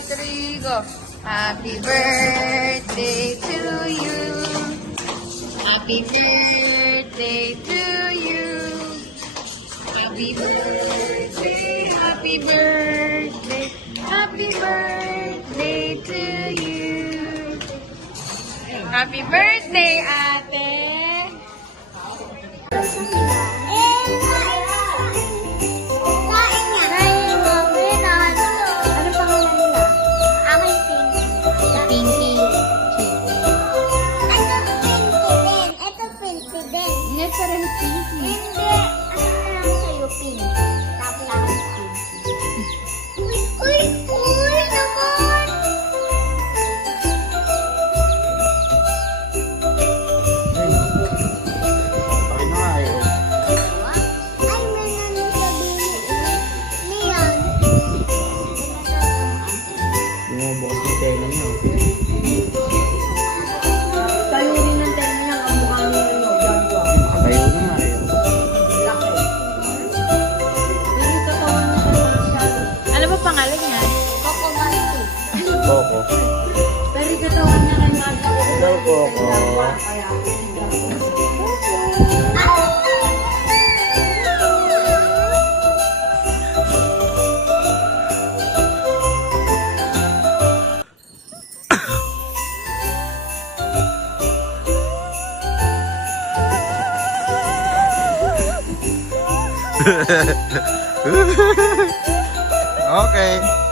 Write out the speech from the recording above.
three, go. Happy birthday to you. Happy birthday to you. Happy birthday, happy birthday, happy birthday to you. Happy birthday, ate. Coco. Pero katawan niya kay Marco. Hello, Coco. Okay.